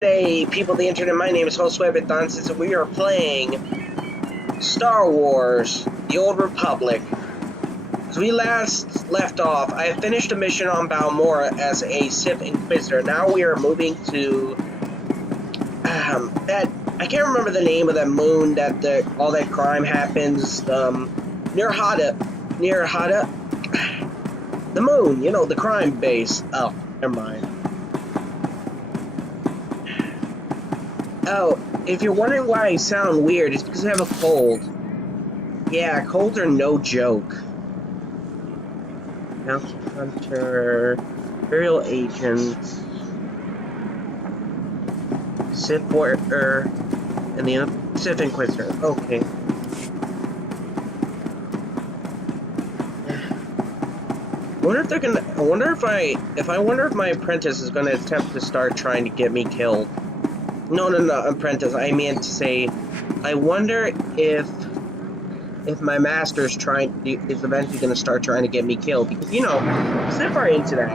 Hey, people of the internet, my name is Host Webithansis, and we are playing Star Wars, The Old Republic. As we last left off, I finished a mission on Balmora as a Sith Inquisitor. Now we are moving to I can't remember the name of that moon that all that crime happens. Near Hada, the moon. You know, the crime base. Oh, never mind. Oh, if you're wondering why I sound weird, it's because I have a cold. Yeah, colds are no joke. Council Hunter, Imperial Agents, Sith Warrior, and the Sith Inquisitor. Okay. I wonder if they're gonna. I wonder if my apprentice is gonna attempt to start trying to get me killed. No, apprentice. I meant to say, I wonder if my master's is eventually going to start trying to get me killed, because Sith are into that.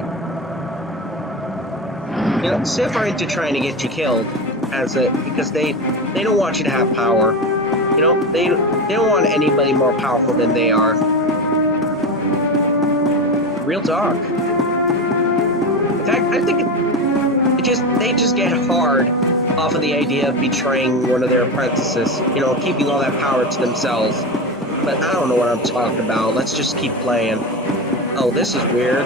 Sith are into trying to get you killed because they don't want you to have power. They don't want anybody more powerful than they are. Real talk. In fact, I think they just get hard off of the idea of betraying one of their apprentices, keeping all that power to themselves. But I don't know what I'm talking about. Let's just keep playing. Oh, this is weird.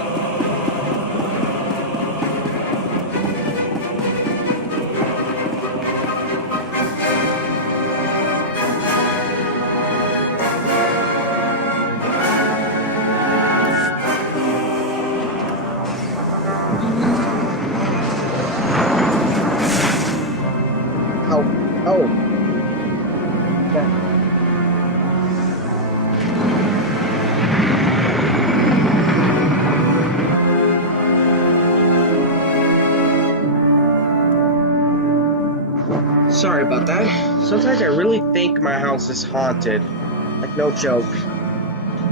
Oh. Sorry about that. Sometimes I really think my house is haunted. Like, no joke.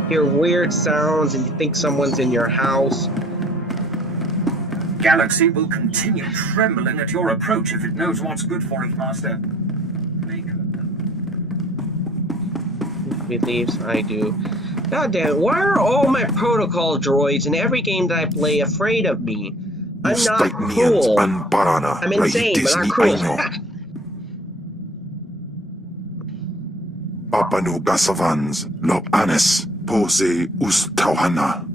Hear weird sounds and you think someone's in your house. Galaxy will continue trembling at your approach if it knows what's good for it, Master. He believes I do. God damn it, why are all my protocol droids in every game that I play afraid of me? I'm not cruel. I'm insane, but not cruel. Papanu Gasavans, lo anes, pose ustauhana.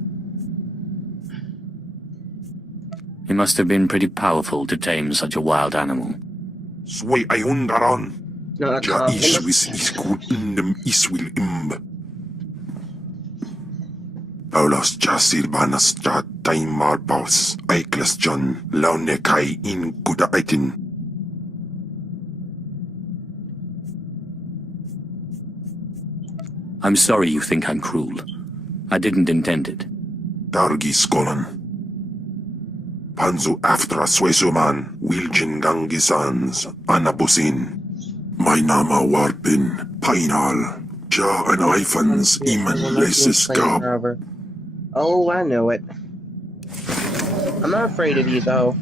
He must have been pretty powerful to tame such a wild animal. Sway ayundaron. No, Ja iswis iskun indem iswil imb. Paulos ja silvanas ja taimar paus, aiklas John, laune kai in kuda aitin. I'm sorry you think I'm cruel. I didn't intend it. Dargi skolan. Panzu aftra swesuman, Wilgin gangisans, anabusin. My nama warpin, painal, ja an ifans, iman lesis gab. Oh, I know it. I'm not afraid of you, though.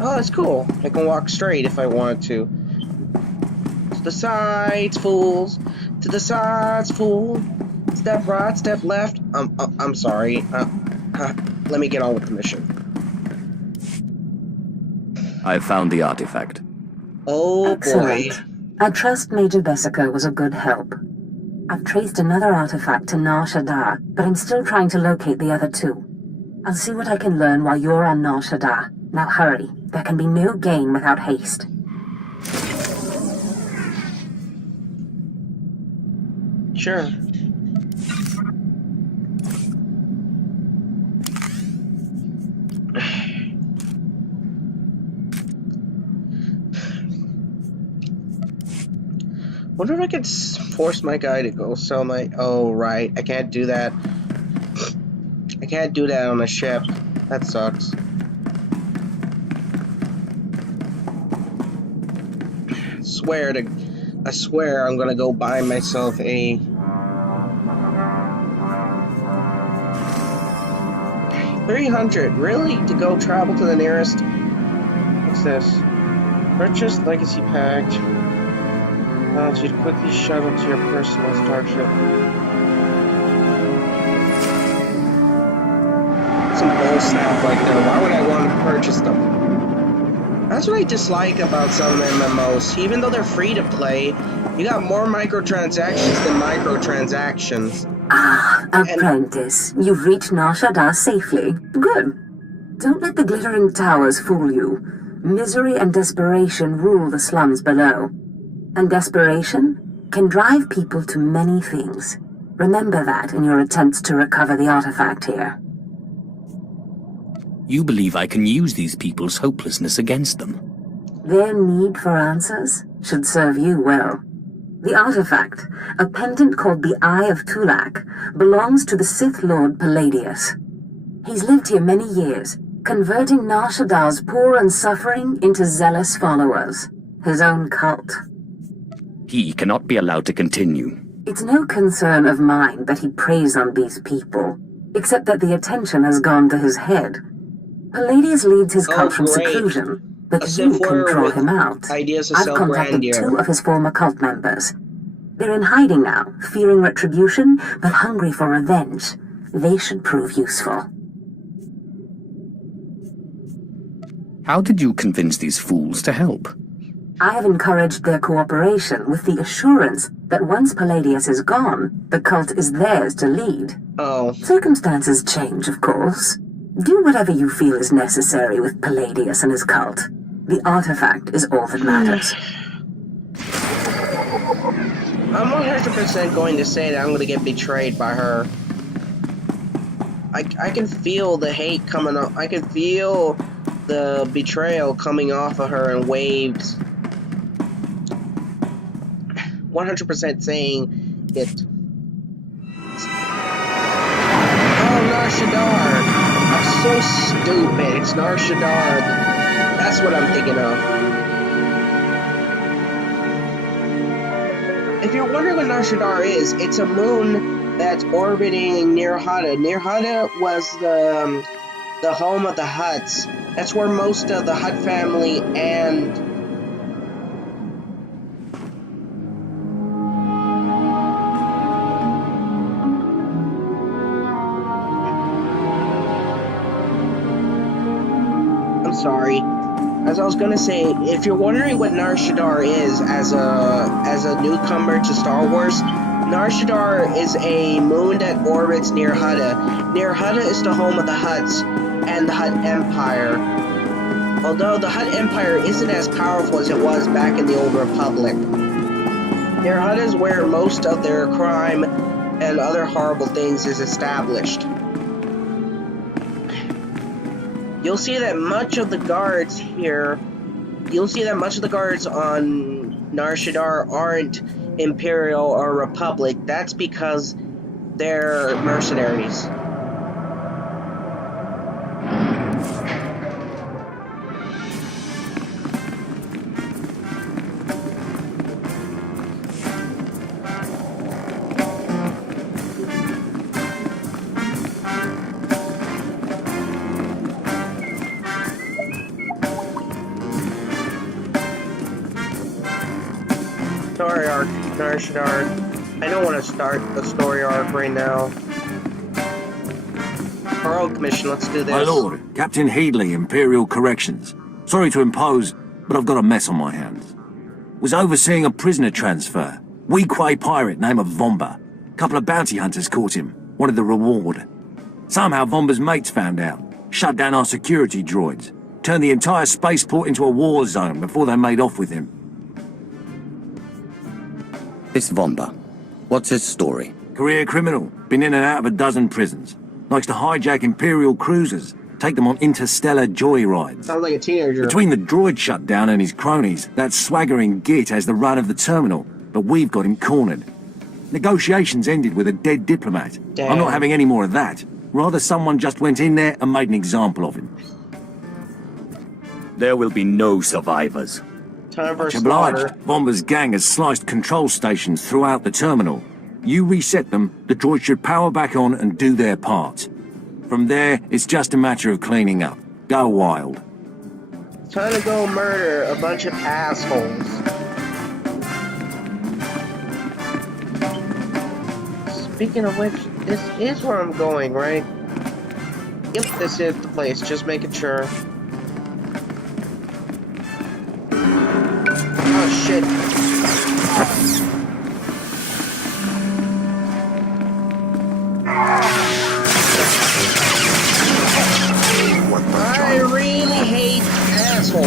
Oh, that's cool. I can walk straight if I want to. To the sides, fools. To the sides, fool. Step right, step left. I'm sorry. Let me get on with the mission. I found the artifact. Oh, Excellent. boy. I trust Major Bessico was a good help. I've traced another artifact to Nar Shaddaa, but I'm still trying to locate the other two. I'll see what I can learn while you're on Nar Shaddaa. Now hurry. There can be no gain without haste. Sure. Wonder if I could force my guy to go sell my... Oh, right. I can't do that. I can't do that on a ship. That sucks. I swear I'm gonna go buy myself a 300, really? To go travel to the nearest? What's this? Purchase Legacy Pack. Allows you to quickly shuttle to your personal starship. Some bull snap like that. Why would I want to purchase them? That's what I dislike about some MMOs. Even though they're free to play, you got more microtransactions than microtransactions. Ah, apprentice, you've reached Nar Shaddaa safely. Good. Don't let the glittering towers fool you. Misery and desperation rule the slums below. And desperation can drive people to many things. Remember that in your attempts to recover the artifact here. You believe I can use these people's hopelessness against them? Their need for answers should serve you well. The artifact, a pendant called the Eye of Tulak, belongs to the Sith Lord Palladius. He's lived here many years, converting Nar Shaddaa's poor and suffering into zealous followers. His own cult. He cannot be allowed to continue. It's no concern of mine that he preys on these people, except that the attention has gone to his head. Palladius leads his cult from seclusion, but you can draw him out. I've contacted 2 of his former cult members. They're in hiding now, fearing retribution, but hungry for revenge. They should prove useful. How did you convince these fools to help? I have encouraged their cooperation with the assurance that once Palladius is gone, the cult is theirs to lead. Oh. Circumstances change, of course. Do whatever you feel is necessary with Palladius and his cult. The artifact is all that matters. I'm 100% going to say that I'm going to get betrayed by her. I can feel the hate coming up. I can feel the betrayal coming off of her in waves. 100% saying it. Oh, Nar Shaddaa. I'm so stupid. It's Nar Shaddaa. That's what I'm thinking of. If you're wondering what Nar Shaddaa is, it's a moon that's orbiting near Hutta. Near Hutta was the home of the Hutts. That's where most of the Hutt family and sorry. As I was gonna say, if you're wondering what Nar Shaddaa is as a newcomer to Star Wars, Nar Shaddaa is a moon that orbits near Hutta. Near Hutta is the home of the Hutts and the Hutt Empire. Although the Hutt Empire isn't as powerful as it was back in the Old Republic. Near Hutta is where most of their crime and other horrible things is established. You'll see that much of the guards here, you'll see that much of the guards on Nar Shaddaa aren't Imperial or Republic. That's because they're mercenaries. Story arc, Nar Shaddaa. I don't want to start the story arc right now. Heroic mission, let's do this. My lord, Captain Headley, Imperial Corrections. Sorry to impose, but I've got a mess on my hands. Was overseeing a prisoner transfer. Weequay pirate named Vomba. Couple of bounty hunters caught him. Wanted the reward. Somehow Vomba's mates found out. Shut down our security droids. Turned the entire spaceport into a war zone before they made off with him. This Vomba, what's his story? Career criminal. Been in and out of a dozen prisons. Likes to hijack Imperial cruisers. Take them on interstellar joyrides. Sounds like a teenager. Between the droid shutdown and his cronies, that swaggering git has the run of the terminal, but we've got him cornered. Negotiations ended with a dead diplomat. Damn. I'm not having any more of that. Rather someone just went in there and made an example of him. There will be no survivors. Time for Much slaughter. obliged. Vomba's gang has sliced control stations throughout the terminal. You reset them, the droids should power back on and do their part. From there, it's just a matter of cleaning up. Go wild. Time to go murder a bunch of assholes. Speaking of which, this is where I'm going, right? Yep, this is the place. Just making sure. Oh shit. I really hate assholes.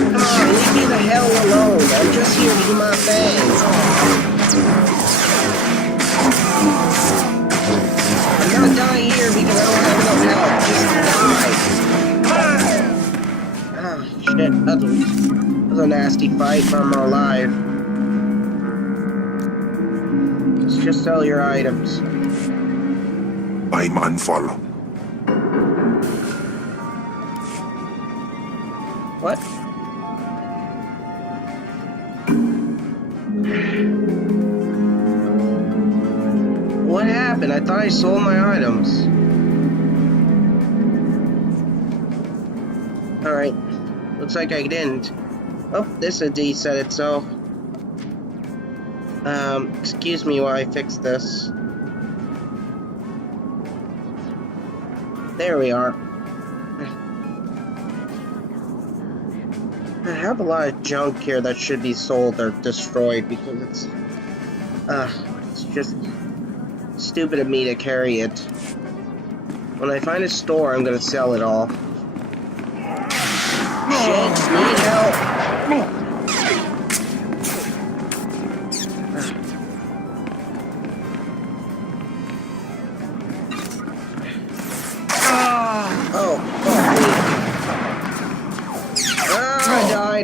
Come on, leave me the hell alone. I'm just here to do my thing. I'm not dying here because I don't have enough health. Just die. Ah, shit. That was a nasty fight, but I'm alive. Let's just sell your items. I'm unfollow. What? What happened? I thought I sold my items. Alright. Looks like I didn't. Oh, this ID set itself. Excuse me while I fix this. There we are. I have a lot of junk here that should be sold or destroyed because it's just stupid of me to carry it. When I find a store, I'm gonna sell it all. Shit, need help.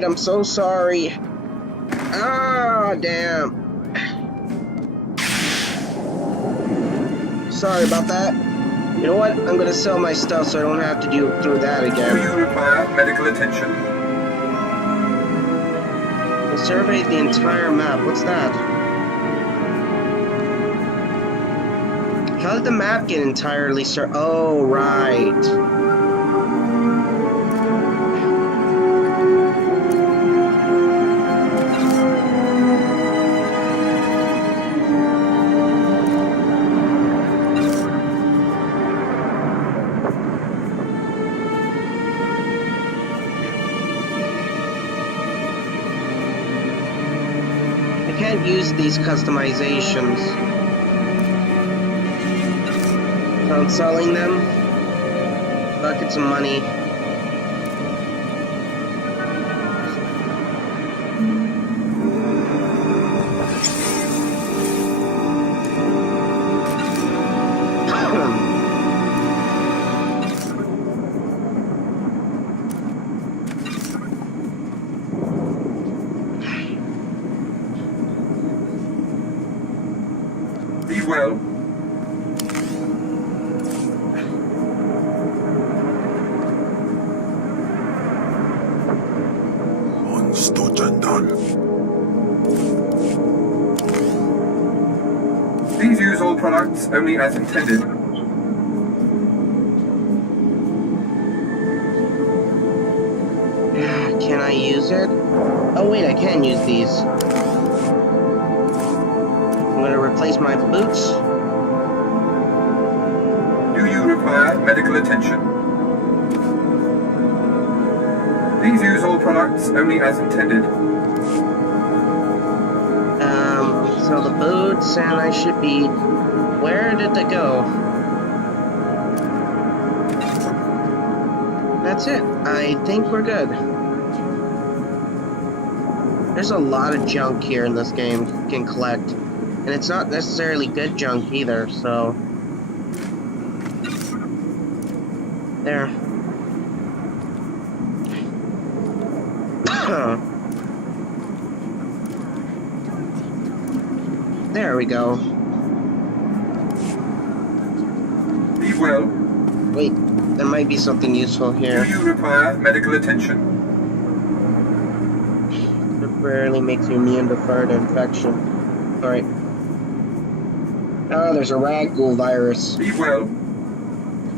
I'm so sorry. Ah, damn. Sorry about that. You know what? I'm gonna sell my stuff so I don't have to do through that again. Do you require medical attention? I surveyed the entire map. What's that? How did the map get entirely Oh, right. Use these customizations. So I'm selling them. Buckets of money. Be well. Please use all products only as intended. Can I use it? Oh wait, I can use these. I'm gonna replace my boots. Do you require medical attention? Please use all products only as intended. So the boots, and I should be... Where did they go? That's it. I think we're good. There's a lot of junk here in this game you can collect. And it's not necessarily good junk either, so... There. There we go. Be well. Wait, there might be something useful here. Do you require medical attention? It rarely makes you immune to further infection. Alright. Oh, there's a ragdoll virus. Be well.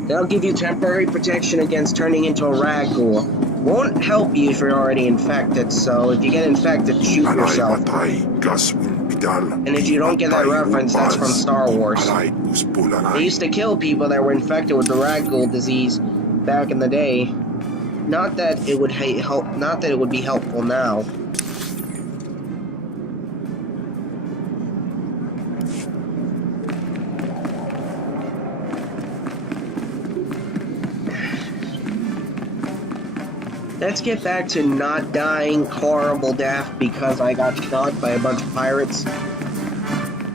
That'll give you temporary protection against turning into a ragdoll. Won't help you if you're already infected, so if you get infected, shoot Alay yourself. matay, gas unpidal. And if you don't get that reference, that's from Star Wars. Alay They uspulanay. used to kill people that were infected with the ragdoll disease back in the day. Not that it would help. Not that it would be helpful now. Let's get back to not dying horrible death because I got shot by a bunch of pirates.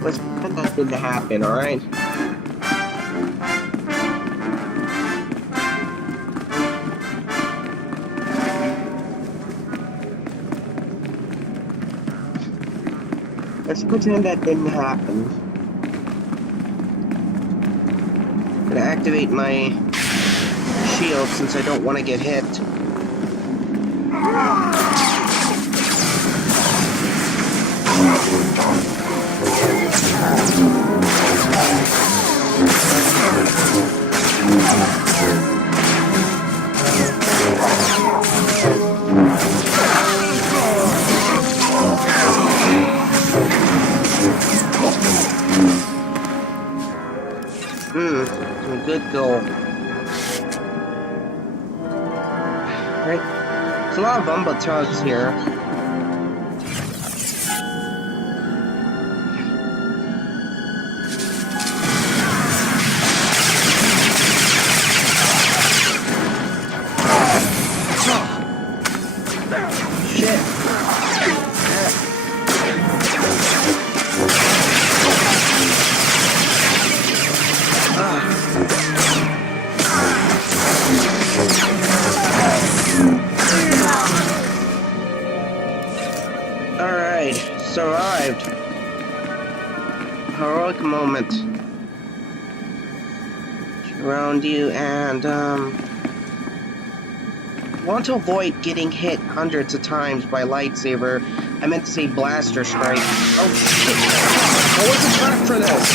Let's pretend that didn't happen, alright? Let's pretend that didn't happen. I'm gonna activate my shield since I don't want to get hit. Good goal. Right. There's a lot of Bumba tugs here. Shit. Alright, survived. Heroic moment. Around you and, want to avoid getting hit hundreds of times by lightsaber. I meant to say blaster strike. Oh shit! I wasn't trapped for this!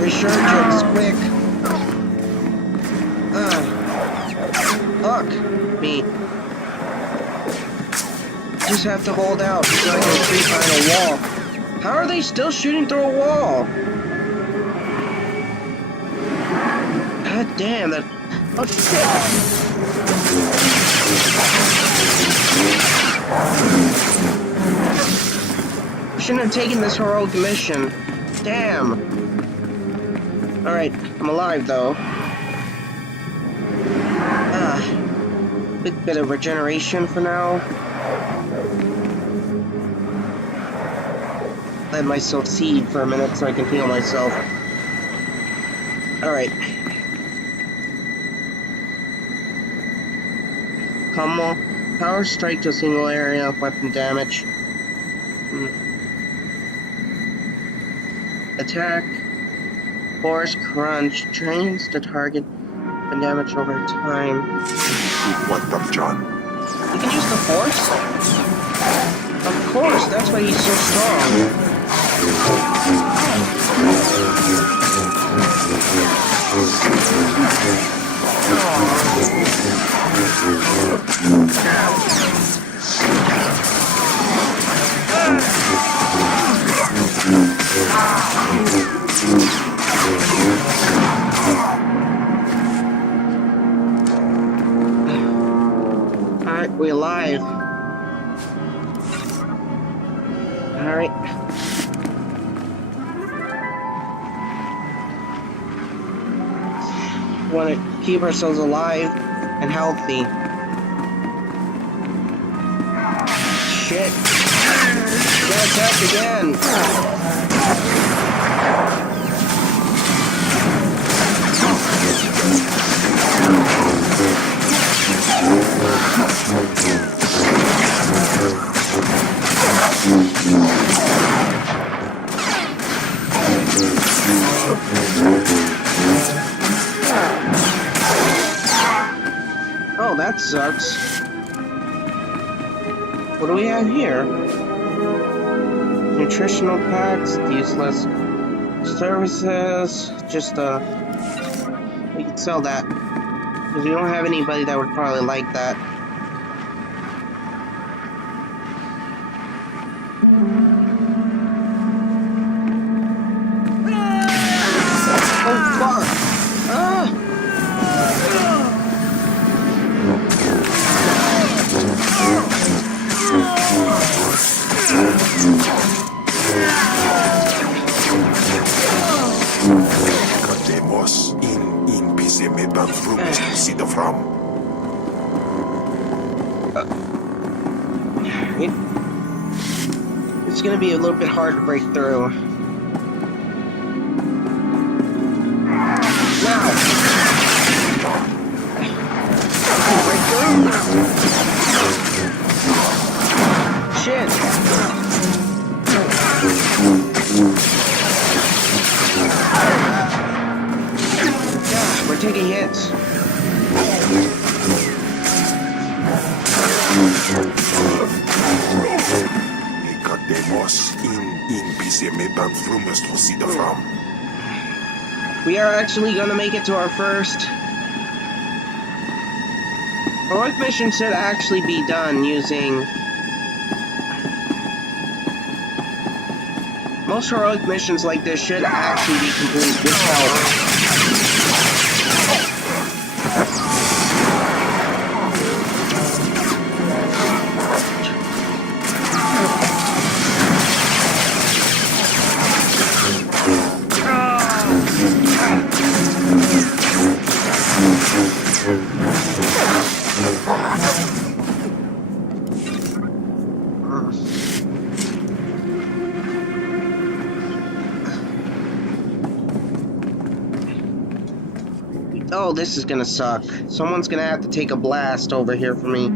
Resurgence, quick! Fuck me. Just have to hold out so I can creep behind a wall. How are they still shooting through a wall? God damn, that... Oh shit! I shouldn't have taken this heroic mission. Damn. Alright, I'm alive though. Bit of regeneration for now. Let myself seed for a minute so I can heal myself. Alright. Combo. Power strike to a single area of weapon damage. Attack. Force crunch. Trains the target and damage over time. What up, John? You can use the force? Of course, that's why he's so strong. Alright, we're alive. Alright. Want to keep ourselves alive and healthy. Shit. Get attacked again. Oh, that sucks. What do we have here? Nutritional packs, useless. Services, just, we could sell that. Because we don't have anybody that would probably like that. Oh, fuck! Ah! Cademos in Pisemetan Frumes to see the from. It's gonna be a little bit hard to break through. Now! Break through! Shit! Gosh, we're taking hits. Cademos in Pisemetan Frumes to see the from. We are actually gonna make it to our first heroic mission. Should actually be done using most heroic missions like this should actually be completed with help. Oh, this is gonna suck. Someone's gonna have to take a blast over here for me.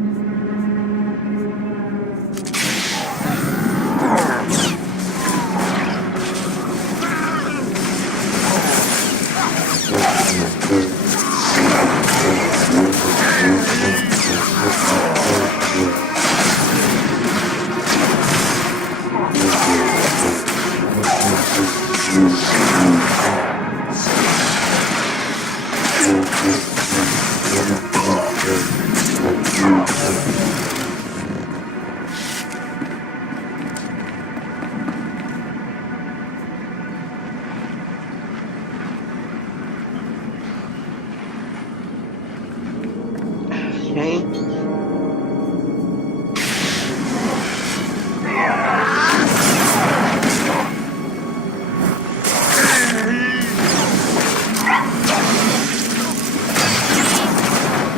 Okay.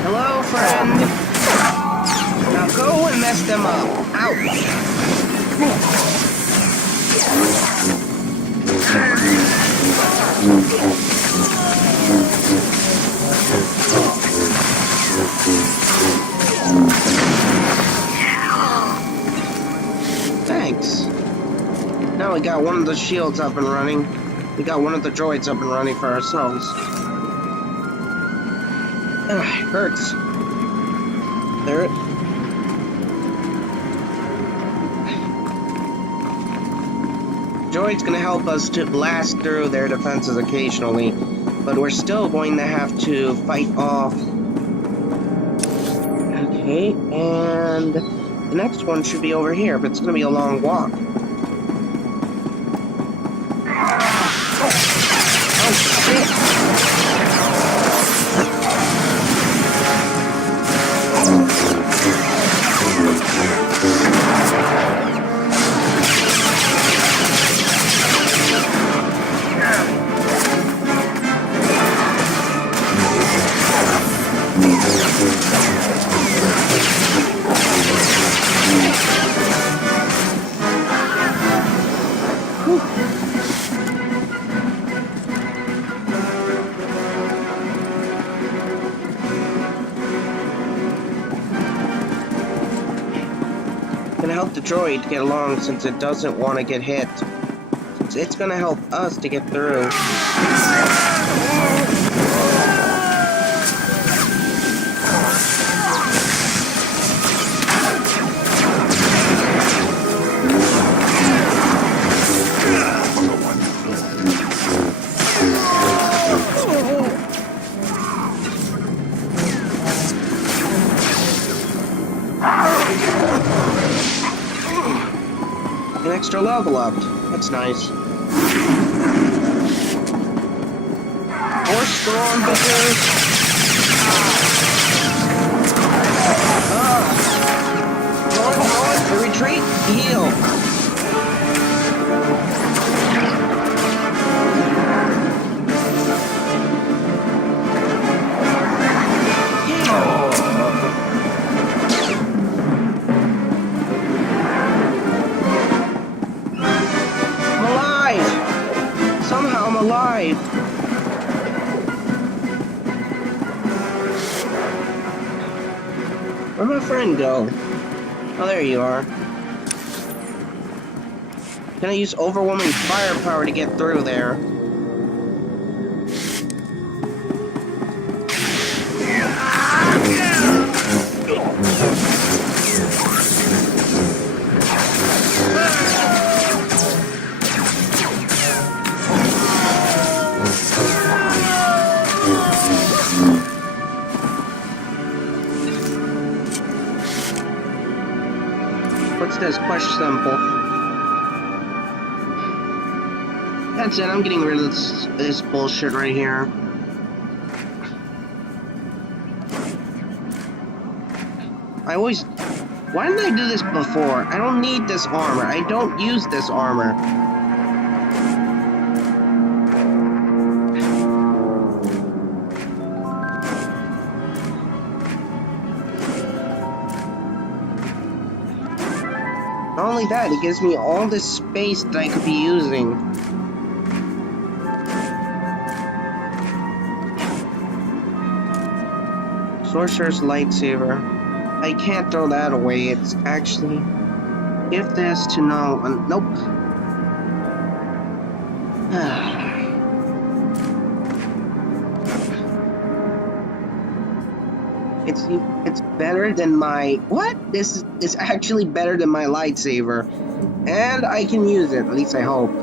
Hello, friend. Now go and mess them up. Thanks. Now we got one of the shields up and running. We got one of the droids up and running for ourselves. Ugh, hurts. There it. Droid's gonna help us to blast through their defenses occasionally, but we're still going to have to fight off. Okay, and the next one should be over here, but it's gonna be a long walk. Oh shit! Gonna help the droid get along since it doesn't want to get hit. Since it's gonna help us to get through. extra level up. That's nice. More storm bitters. Going, retreat, heal. I'm alive. Somehow I'm alive. Where'd my friend go? Oh, there you are. Gonna use overwhelming firepower to get through there. What's this? Push simple. That's it, I'm getting rid of this bullshit right here. Why didn't I do this before? I don't need this armor. I don't use this armor. Not only that, it gives me all this space that I could be using. Sorcerer's lightsaber. I can't throw that away. It's actually... Give this to no one. Nope. It's better than my... What? This is actually better than my lightsaber. And I can use it. At least I hope.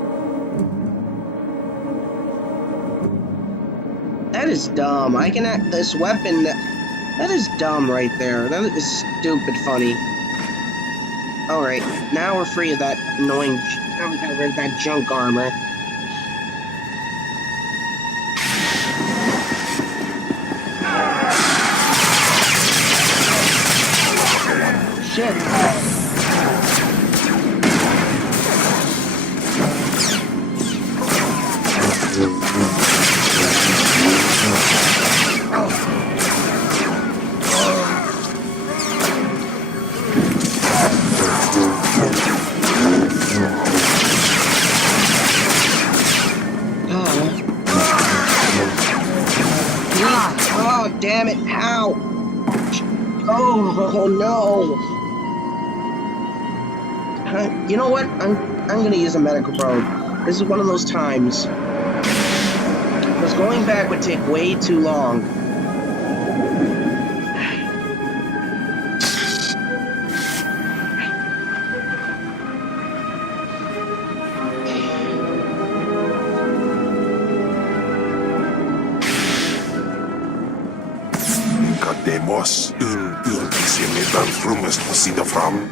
That is dumb. I can act this weapon... That is dumb right there. That is stupid funny. Alright, now we're free of that annoying... Now we got rid of that junk armor. Shit. Oh, damn it. Ow. Oh, no. You know what? I'm gonna use a medical probe. This is one of those times. Because going back would take way too long. Cademos Inquisitor frumes hosida fram.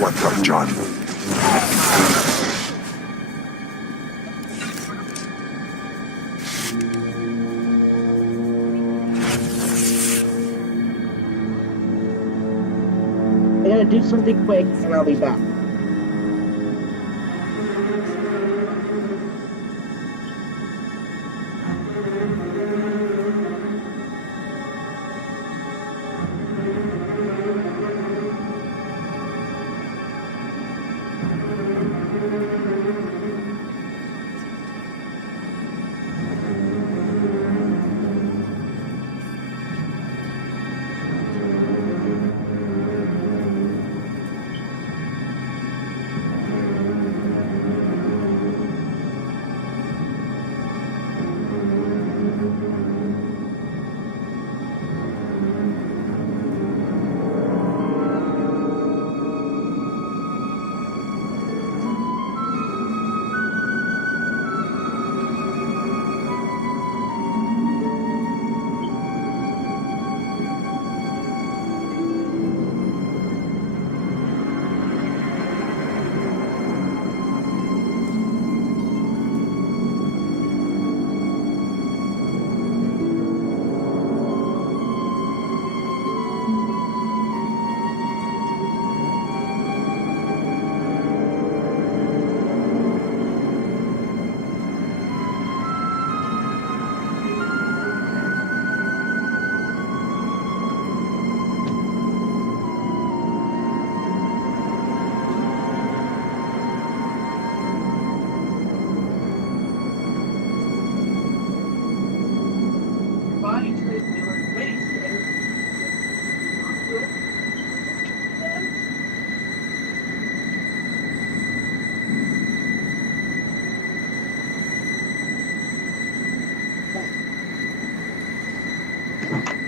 What the John? I gotta do something quick and I'll be back.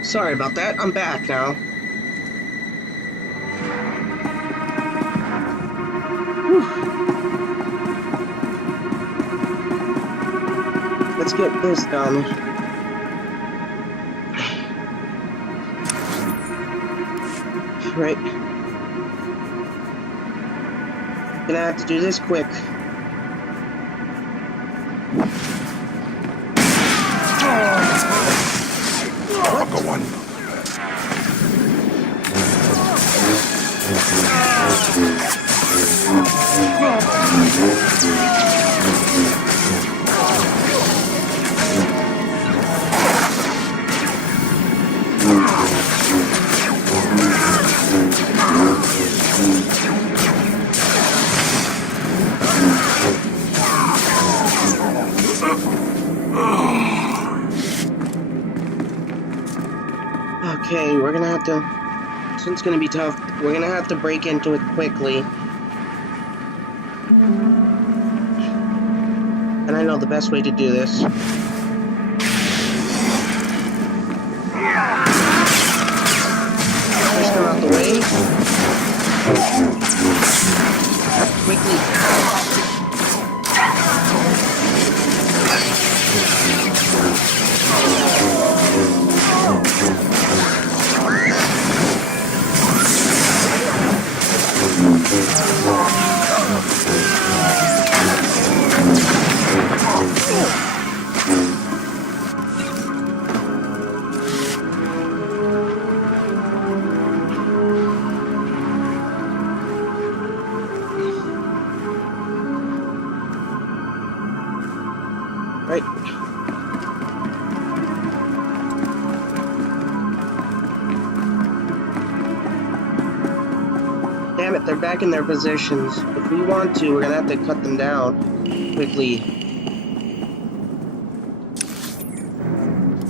Sorry about that. I'm back now. Whew. Let's get this done. Right. Gonna have to do this quick. Pagawan. Okay, we're gonna have to... This one's gonna be tough. We're gonna have to break into it quickly. And I know the best way to do this. Just come out the way. Quickly. Right. Damn it, they're back in their positions. If we want to, we're gonna have to cut them down quickly.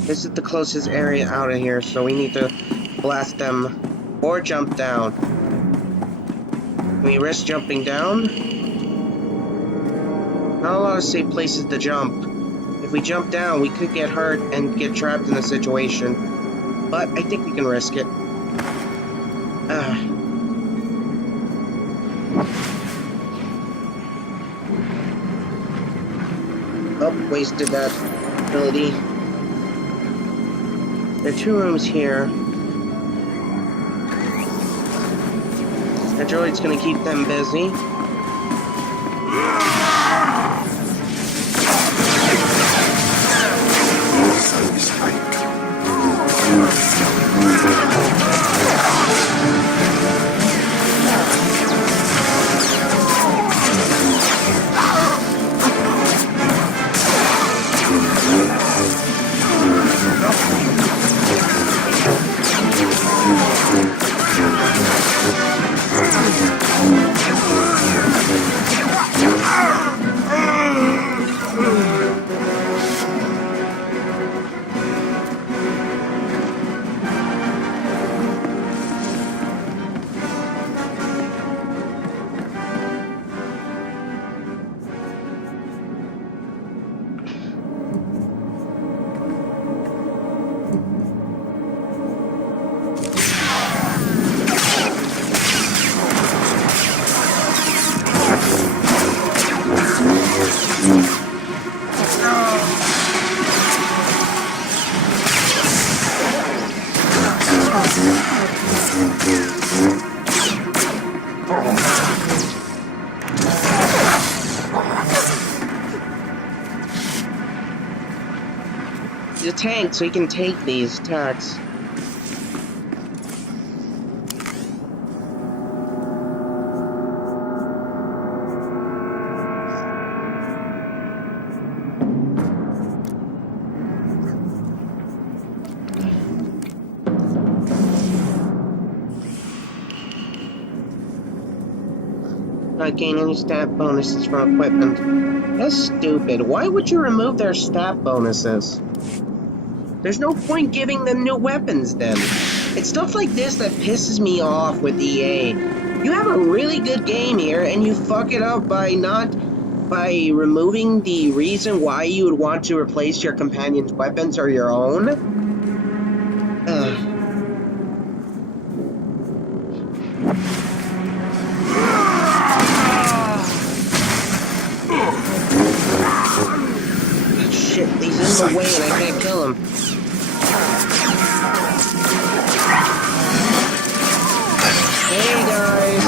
This is the closest area out of here, so we need to blast them or jump down. Can we risk jumping down? Not a lot of safe places to jump. If we jump down, we could get hurt and get trapped in a situation. But I think we can risk it. Oh, wasted that ability. There are 2 rooms here. The droid's gonna keep them busy. He's a tank, so he can take these attacks. Not gain any stat bonuses from equipment. That's stupid. Why would you remove their stat bonuses? There's no point giving them new weapons then. It's stuff like this that pisses me off with EA. You have a really good game here and you fuck it up by removing the reason why you would want to replace your companion's weapons or your own. Shit, he's in the way and I can't kill him. Hey guys!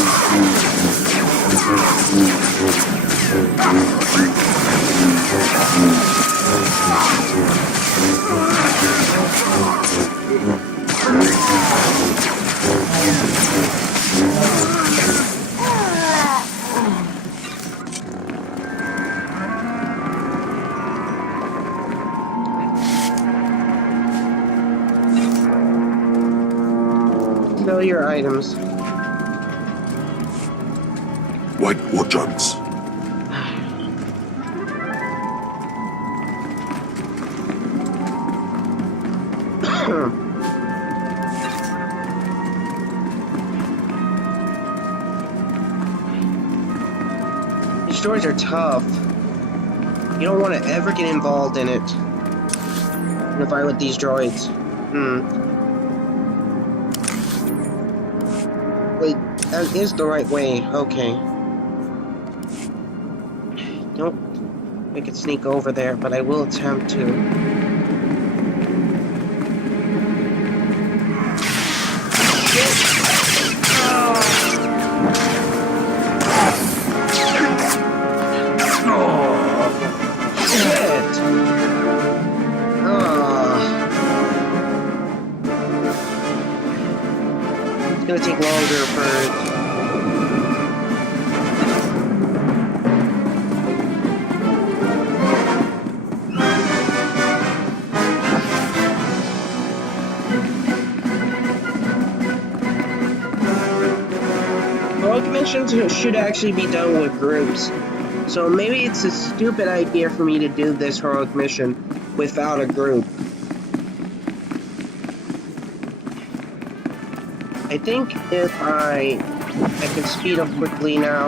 Sell your items. White Wojans. These stories are tough. You don't want to ever get involved in it. In a fight with these droids. Wait, that is the right way. Okay. Don't make it sneak over there, but I will attempt to. It's gonna take longer for... Rogue missions should actually be done with groups. So maybe it's a stupid idea for me to do this heroic mission without a group. I think if I can speed up quickly now.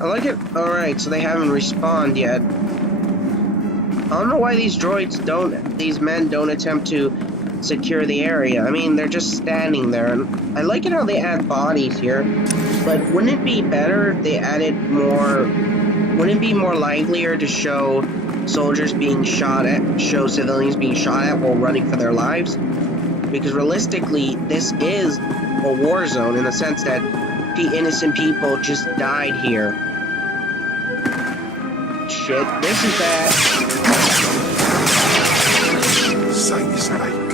I like it. Alright, so they haven't respawned yet. I don't know why these men don't attempt to secure the area. I mean, they're just standing there. And I like it how they add bodies here. But wouldn't it be better if they added more... Wouldn't it be more livelier to show soldiers being shot at, show civilians being shot at while running for their lives? Because realistically, this is a war zone in the sense that innocent people just died here. Shit, this is bad. Size like.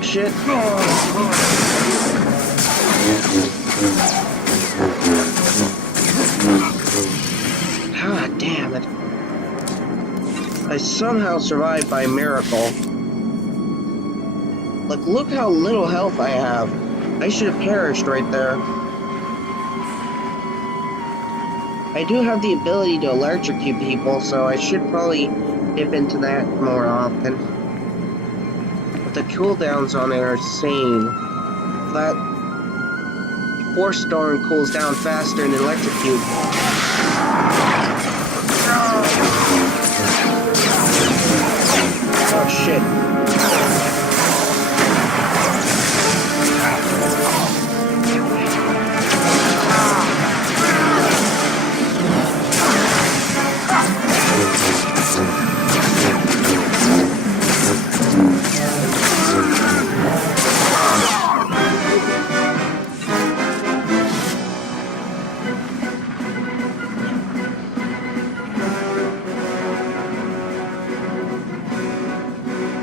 Shit. God damn it. I somehow survived by miracle. Like, look how little health I have. I should have perished right there. I do have the ability to electrocute people, so I should probably dip into that more often. But the cooldowns on it are insane. That Force Storm cools down faster than electrocute. Oh shit.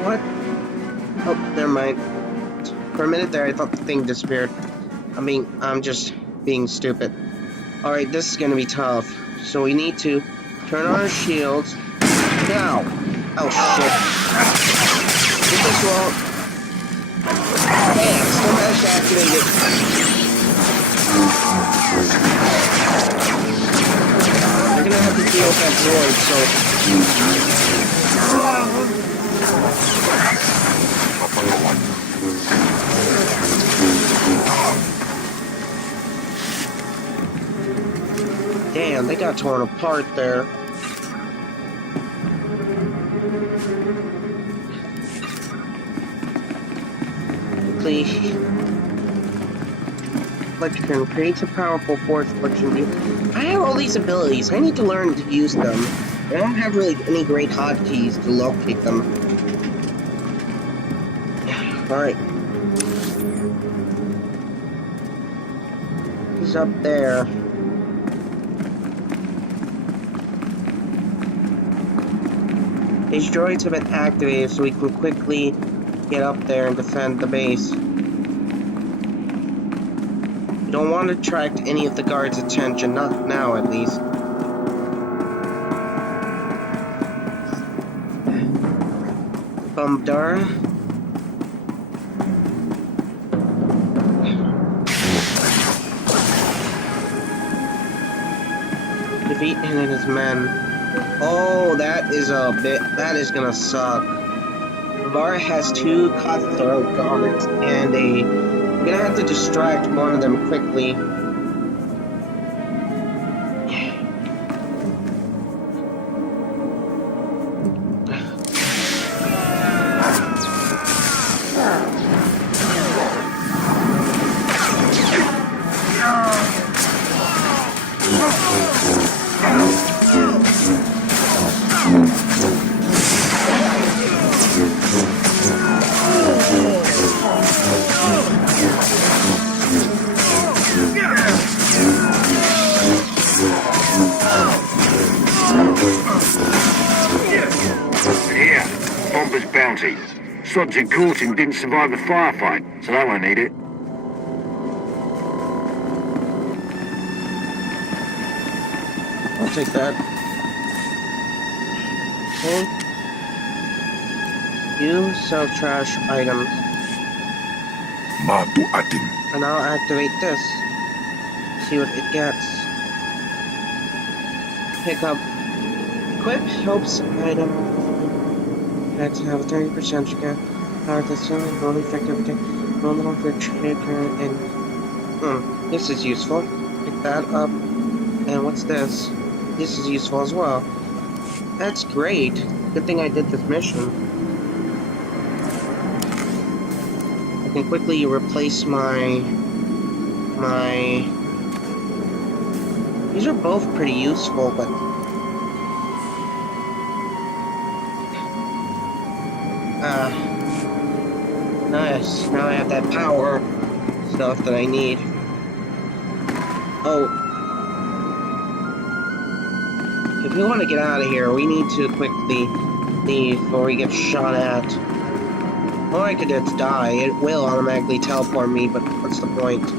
What? Oh, never mind. For a minute there, I thought the thing disappeared. I'm just being stupid. Alright, this is gonna be tough. So we need to turn on our shields. Now! Oh, shit. Get this wall. Hey, still managed to activate it. They're deal with that droid, so... Damn, they got torn apart there. Quickly. Electric creates a powerful force friction. I have all these abilities. I need to learn to use them. I don't have really any great hotkeys to locate them. Alright. He's up there. These droids have been activated so we can quickly get up there and defend the base. We don't want to attract any of the guards' attention, not now at least. Bumdara. Defeat him and his men. Oh, that is gonna suck. Vara has 2 cutthroat garments, and I'm gonna have to distract one of them quickly. Here, Bomber's bounty. Sods in Courting didn't survive the firefight, so they won't need it. I'll take that. Okay. You sell trash items. Matu ating. And I'll activate this. See what it gets. Pick up. Equip helps item. That's have a 30% chance. Power that's really effective. Roll it off your trigger and. This is useful. Pick that up. And what's this? This is useful as well. That's great. Good thing I did this mission. I can quickly replace my... These are both pretty useful, but... Nice. Now I have that power stuff that I need. Oh. If we want to get out of here, we need to quickly leave before we get shot at. All I could do is die. It will automatically teleport me, but what's the point?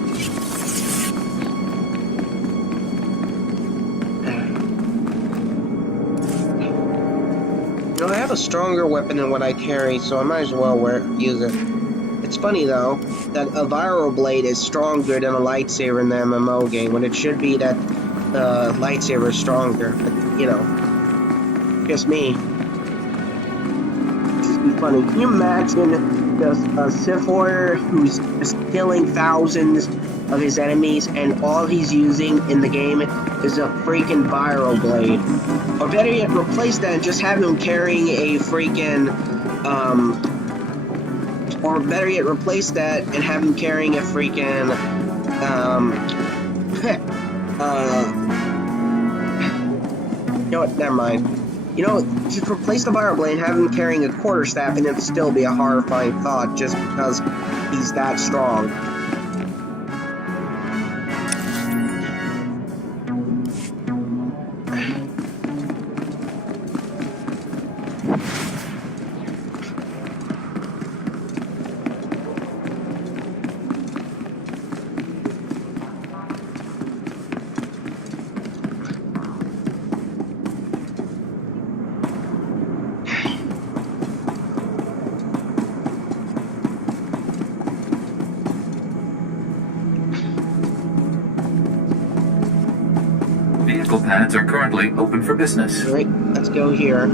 You know, I have a stronger weapon than what I carry, so I might as well use it. It's funny, though, that a viral blade is stronger than a lightsaber in the MMO game, when it should be that the lightsaber is stronger. But, you know, just me. This would be funny. Can you imagine a Sith Warrior who's just killing thousands of his enemies, and all he's using in the game is a freaking viral blade? Or better yet, replace that and just have him carrying a freaking, or better yet, replace that and have him carrying a freaking, you know what, never mind. You know, just replace the viral blade and have him carrying a quarterstaff, and it'd still be a horrifying thought just because he's that strong. Physical pads are currently open for business. Alright, let's go here.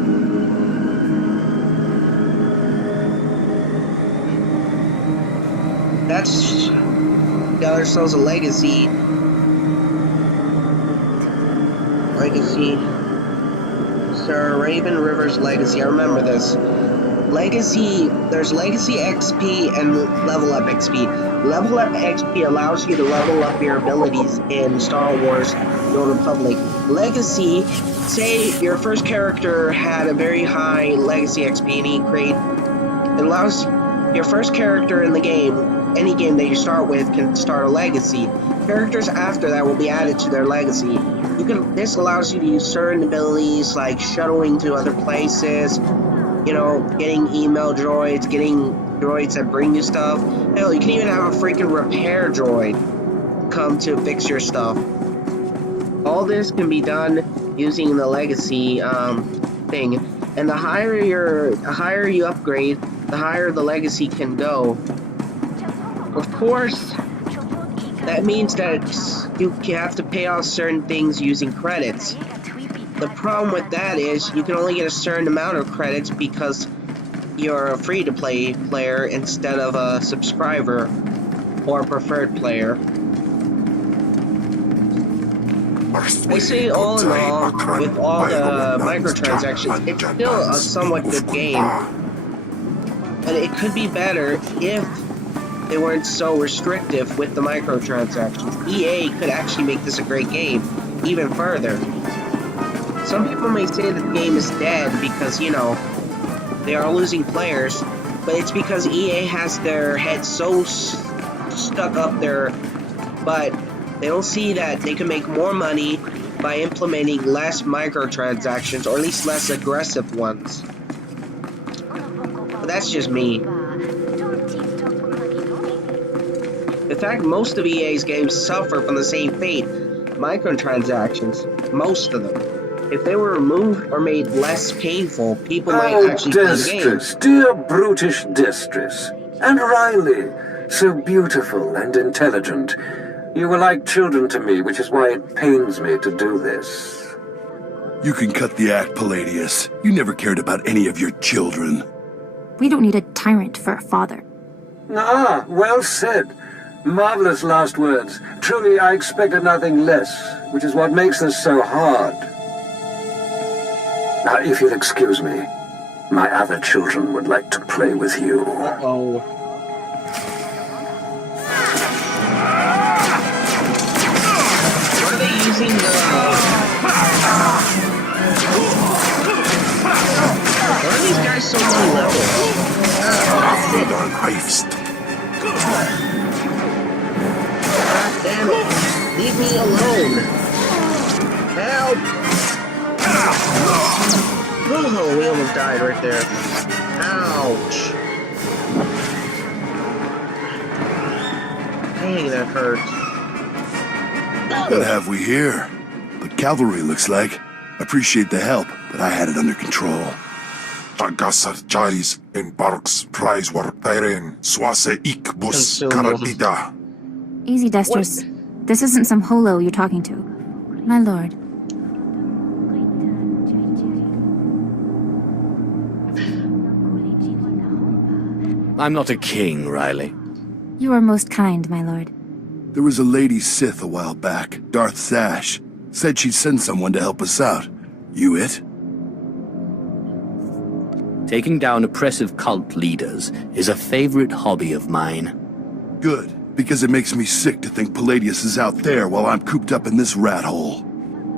That's... got ourselves a legacy. Sir Raven River's Legacy. I remember this. Legacy, there's Legacy XP and Level Up XP. Level Up XP allows you to level up your abilities in Star Wars The Old Republic. Legacy, say your first character had a very high Legacy XP and it allows your first character in the game, any game that you start with, can start a Legacy. Characters after that will be added to their Legacy. This allows you to use certain abilities like shuttling to other places, you know, getting email droids, getting droids that bring you stuff. Hell, you can even have a freaking repair droid come to fix your stuff. All this can be done using the legacy thing. And the higher you upgrade, the higher the legacy can go. Of course, that means that you have to pay off certain things using credits. The problem with that is you can only get a certain amount of credits because you're a free-to-play player instead of a subscriber or a preferred player. They say all in all, with all the microtransactions, it's still a somewhat good game. And it could be better if they weren't so restrictive with the microtransactions. EA could actually make this a great game, even further. Some people may say that the game is dead because, you know, they are losing players, but it's because EA has their head so stuck up their butt, they don't see that they can make more money by implementing less microtransactions, or at least less aggressive ones. But that's just me. In fact, most of EA's games suffer from the same fate. Microtransactions. Most of them. If they were removed or made less painful, people might actually play the game. Destress, dear brutish Destress. And Riley, so beautiful and intelligent. You were like children to me, which is why it pains me to do this. You can cut the act, Palladius. You never cared about any of your children. We don't need a tyrant for a father. Ah, well said. Marvelous last words. Truly, I expected nothing less, which is what makes this so hard. Now, if you'll excuse me, my other children would like to play with you. Uh-oh. Why are they using the... Why are these guys so low level? Damn it! Leave me alone! Help! Oh, we almost died right there. Ouch! Dang, that hurts. What have we here? The cavalry, looks like. Appreciate the help, but I had it under control. Tagasar Charis in Barks Prize Wartaren Swase Ikbus Karatida. Easy, Destress. This isn't some holo you're talking to. My lord. I'm not a king, Riley. You are most kind, my lord. There was a lady Sith a while back, Darth Sash. Said she'd send someone to help us out. You it? Taking down oppressive cult leaders is a favorite hobby of mine. Good, because it makes me sick to think Palladius is out there while I'm cooped up in this rat hole.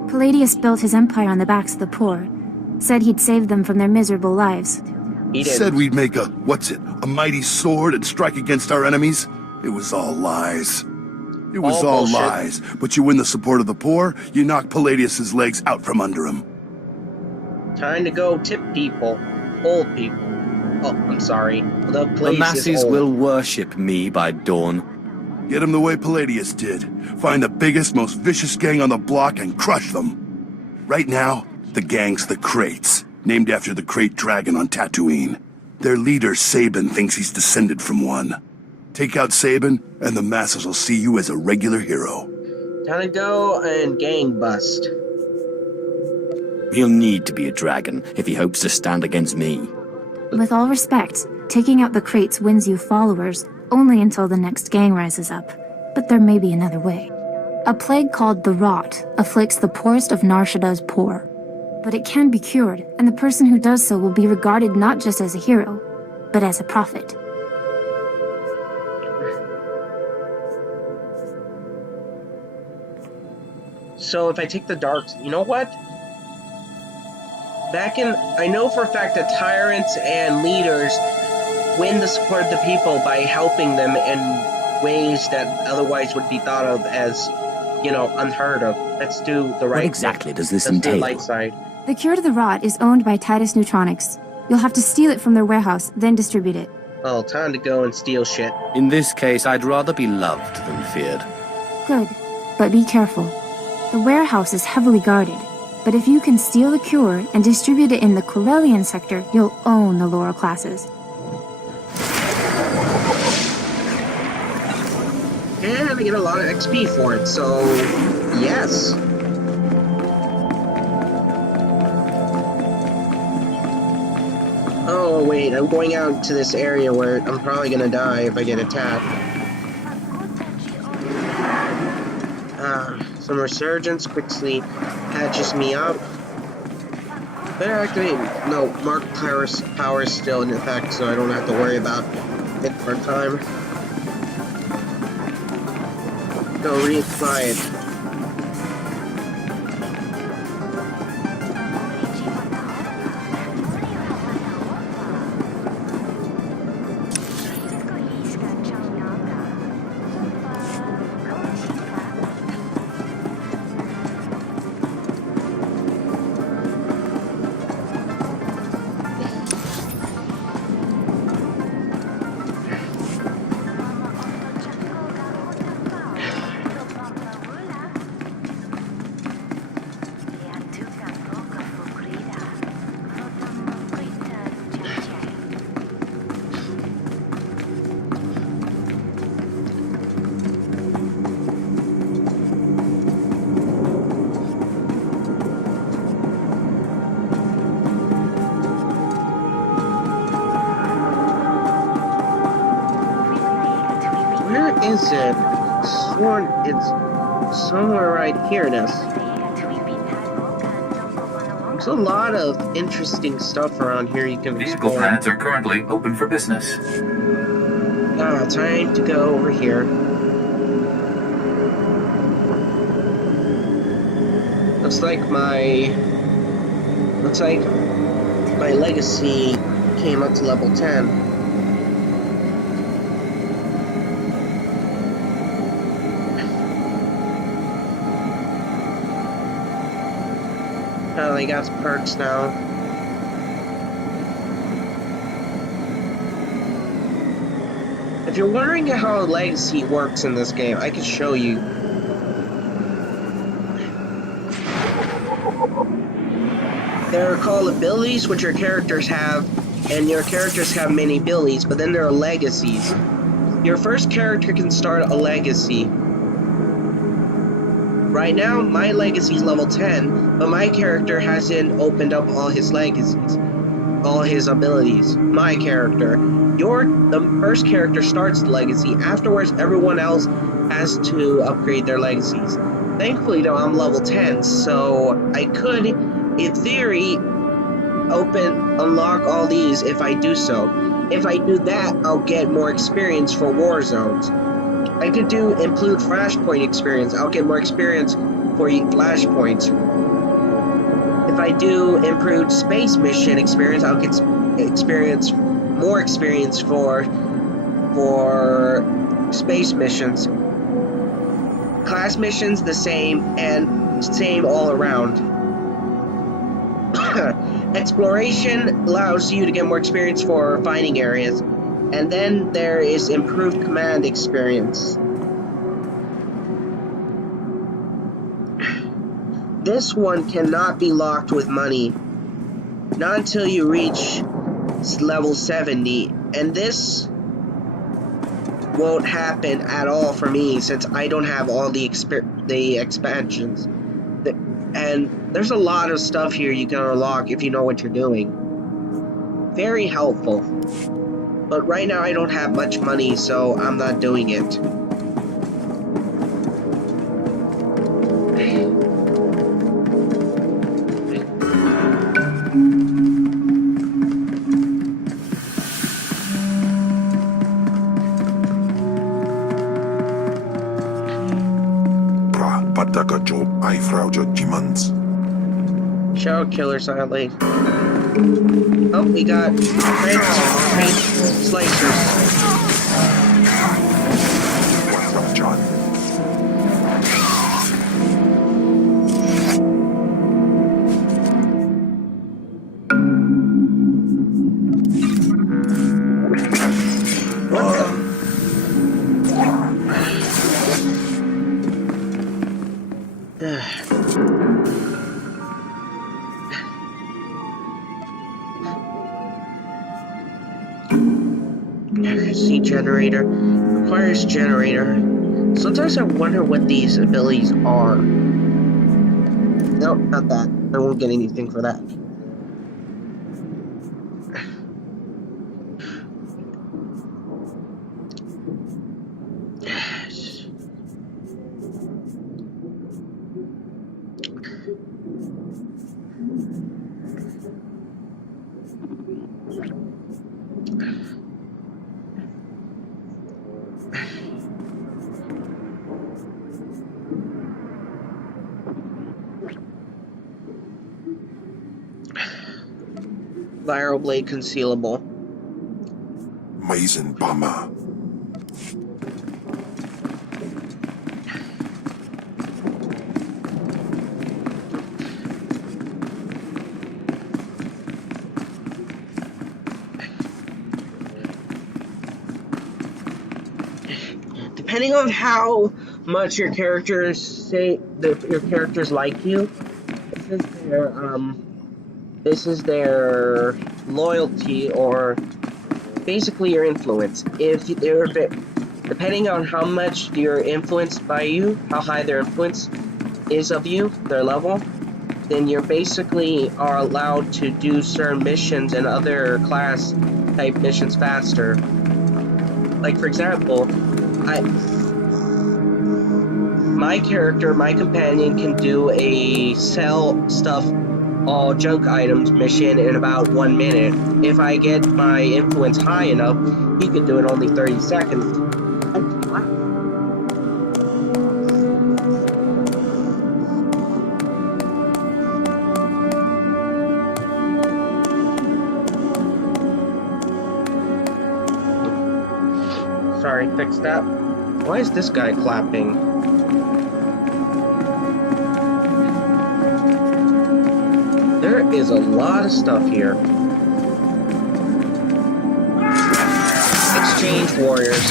Palladius built his empire on the backs of the poor. Said he'd save them from their miserable lives. He did. Said we'd make a mighty sword and strike against our enemies? It was all lies. It was all bullshit. lies. But you win the support of the poor, you knock Palladius's legs out from under him. Time to go tip people. Old people. Oh, I'm sorry. The place The masses is old. will worship me by dawn. Get him the way Palladius did. Find the biggest, most vicious gang on the block and crush them. Right now, the gang's the Crates, named after the Crate Dragon on Tatooine. Their leader, Sabin, thinks he's descended from one. Take out Sabin, and the masses will see you as a regular hero. Time to go and gang bust. He'll need to be a dragon if he hopes to stand against me. With all respect, taking out the crates wins you followers only until the next gang rises up. But there may be another way. A plague called the Rot afflicts the poorest of Nar Shaddaa's poor. But it can be cured, and the person who does so will be regarded not just as a hero, but as a prophet. So if I take the dark... You know what? I know for a fact that tyrants and leaders win the support of the people by helping them in ways that otherwise would be thought of as, unheard of. Let's do the right What exactly does this Let's do the entail? light side. The cure to the Rot is owned by Titus Neutronics. You'll have to steal it from their warehouse, then distribute it. Oh, time to go and steal shit. In this case, I'd rather be loved than feared. Good, but be careful. The warehouse is heavily guarded, but if you can steal the cure and distribute it in the Corellian sector, you'll own the lower classes. And I get a lot of XP for it, so yes. Oh wait, I'm going out to this area where I'm probably gonna die if I get attacked. Some resurgence quickly patches me up. Better activate. No, Mark power is still in effect, so I don't have to worry about it for a time. Go reapply it. Is it? Sworn it's somewhere right here. There's a lot of interesting stuff around here you can Vehicle explore. plans are currently open for business. Time to go over here. Looks like my legacy came up to level 10. They got some perks now. If you're wondering how Legacy works in this game, I can show you. There are called abilities, which your characters have, and your characters have many abilities, but then there are legacies. Your first character can start a legacy. Right now, my legacy is level 10, but my character hasn't opened up all his legacies, all his abilities. My character. The first character starts the legacy. Afterwards, everyone else has to upgrade their legacies. Thankfully, though, I'm level 10, so I could, in theory, unlock all these if I do so. If I do that, I'll get more experience for war zones. I could do improved flashpoint experience. I'll get more experience for flashpoints. If I do improved space mission experience, I'll get more experience for space missions. Class missions the same, and same all around. Exploration allows you to get more experience for finding areas. And then there is improved command experience. This one cannot be locked with money. Not until you reach level 70. And this won't happen at all for me since I don't have all the expansions. And there's a lot of stuff here you can unlock if you know what you're doing. Very helpful. But right now I don't have much money, so I'm not doing it. Shadow Killer Silently. Oh, we got great slicers. See generator. Requires generator. Sometimes I wonder what these abilities are. Nope, not that. I won't get anything for that. Viral blade concealable. Maizen Bama. Depending on how much your characters say that your characters like you, this is their loyalty, or basically your influence. If they're depending on how much you're influenced by you, how high their influence is of you, their level, then you're basically are allowed to do certain missions and other class type missions faster. Like for example, my character, my companion, can do a sell stuff all junk items mission in about 1 minute. If I get my influence high enough, he could do it in only 30 seconds. Sorry, fix that. Why is this guy clapping? There is a lot of stuff here. Exchange warriors.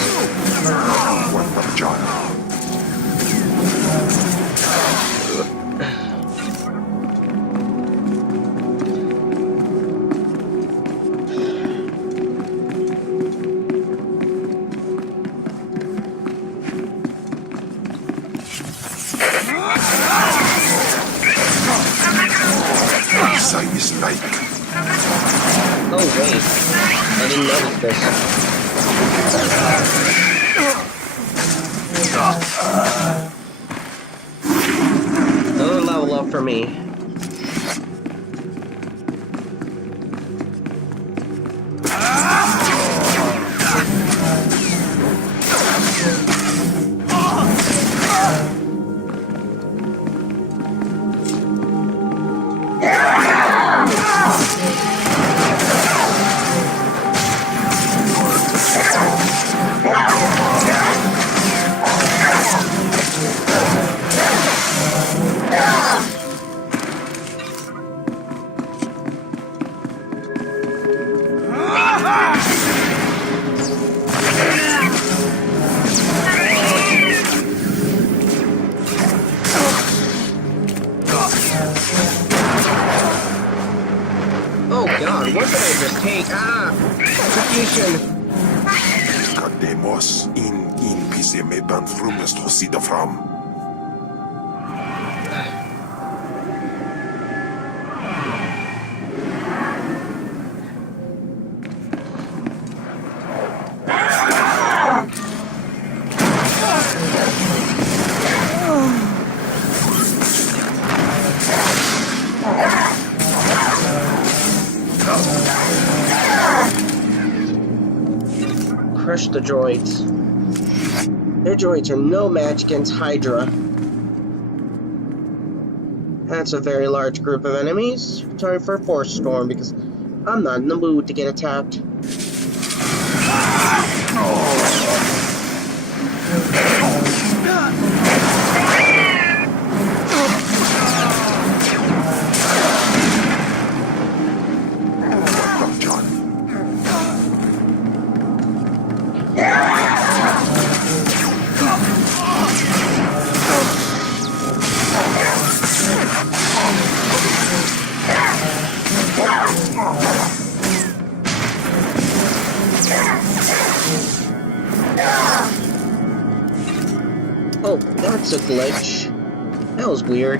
Oh wait, I didn't notice this. Another level up for me. Oh god, what did I just take? Ah! Execution! Cademos in pise me ban frumest hosida fram. crush the droids. Their droids are no match against Hydra. That's a very large group of enemies. Time for a Force Storm, because I'm not in the mood to get attacked. Oh, that's a glitch. That was weird.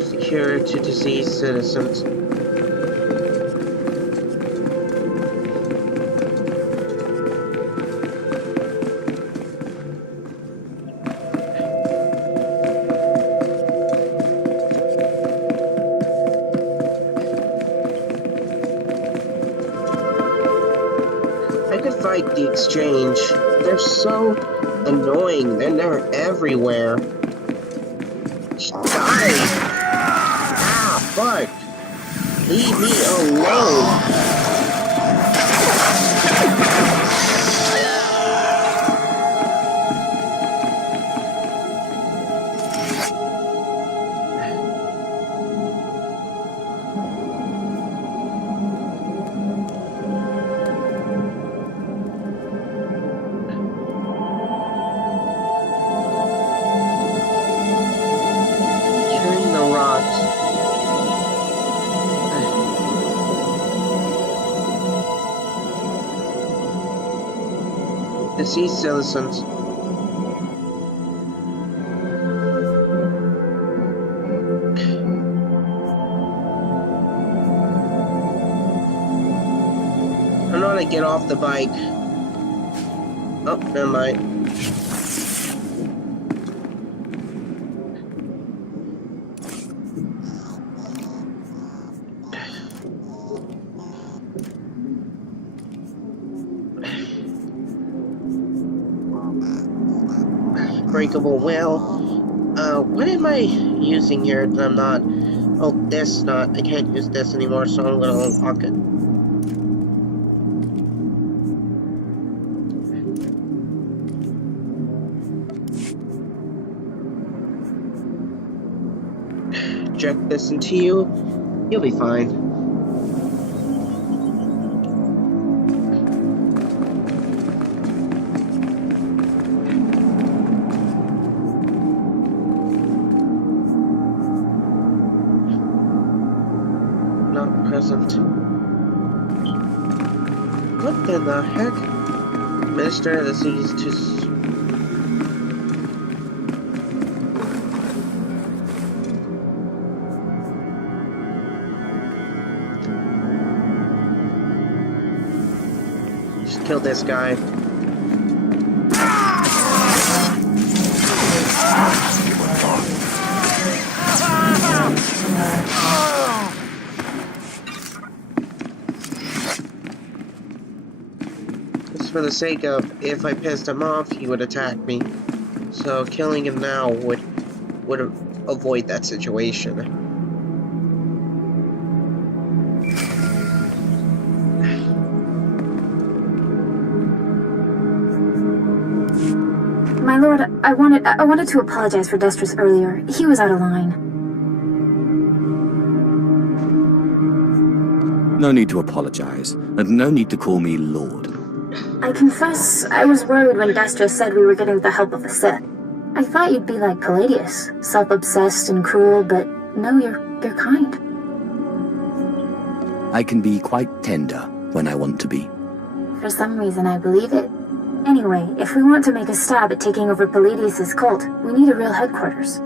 Secure to deceased citizens. Fight the exchange. They're so annoying. They're everywhere. Die! Ah, fuck! Leave me alone! Deceased citizens. I know how to get off the bike. Oh, never mind. Breakable will. What am I using here that I'm not? Oh, this not. I can't use this anymore, so I'm gonna unlock it. Inject this into you. You'll be fine. What in the heck? Minister of the Seas to... Just kill this guy. For the sake of, if I pissed him off, he would attack me. So killing him now would avoid that situation. My lord, I wanted to apologize for Destris earlier. He was out of line. No need to apologize, and no need to call me Lord. I confess, I was worried when Destris said we were getting the help of a Sith. I thought you'd be like Palladius, self-obsessed and cruel, but no, you're kind. I can be quite tender when I want to be. For some reason, I believe it. Anyway, if we want to make a stab at taking over Palladius' cult, we need a real headquarters.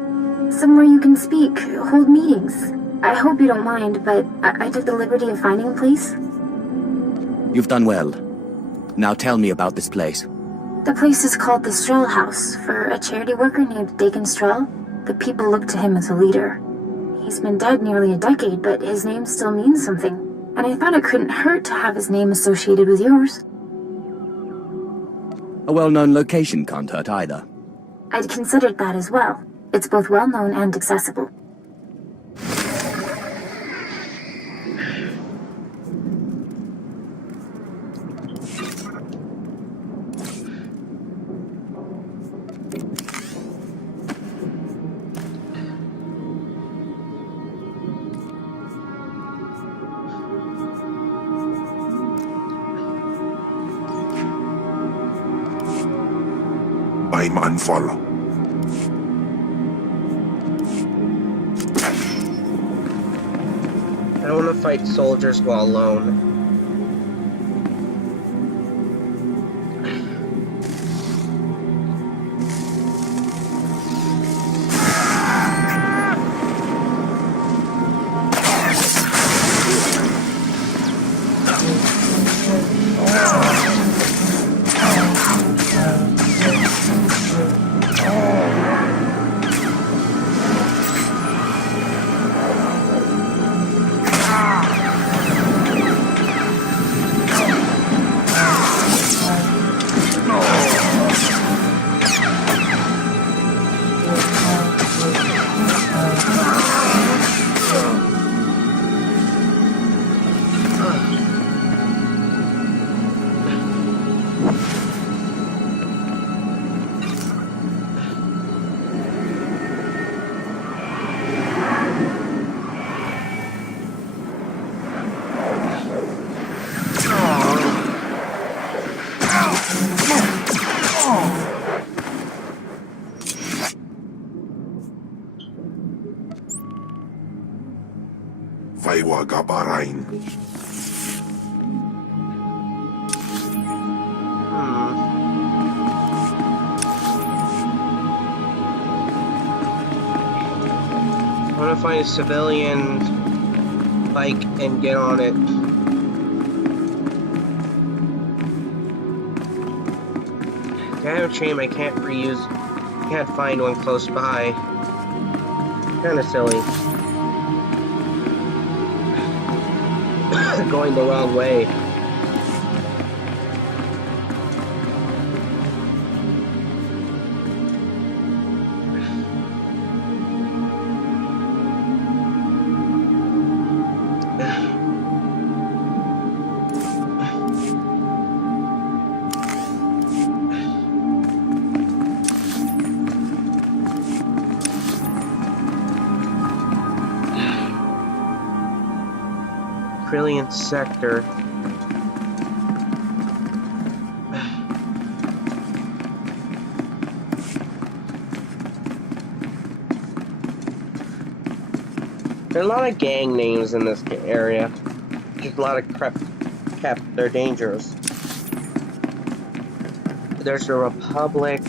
Somewhere you can speak, hold meetings. I hope you don't mind, but I took the liberty of finding a place. You've done well. Now tell me about this place. The place is called the Stroll House, for a charity worker named Dakin Stroll. The people look to him as a leader. He's been dead nearly a decade, but his name still means something. And I thought it couldn't hurt to have his name associated with yours. A well-known location can't hurt either. I'd considered that as well. It's both well-known and accessible. I'm unfollow. I don't want to fight soldiers while alone. Vaiwa Gabarain. I want to find a civilian bike and get on it. Damn shame I can't can't find one close by. Kinda silly. Going the wrong way. Brilliant sector. There are a lot of gang names in this area. Just a lot of crap. They're dangerous. There's the Republic.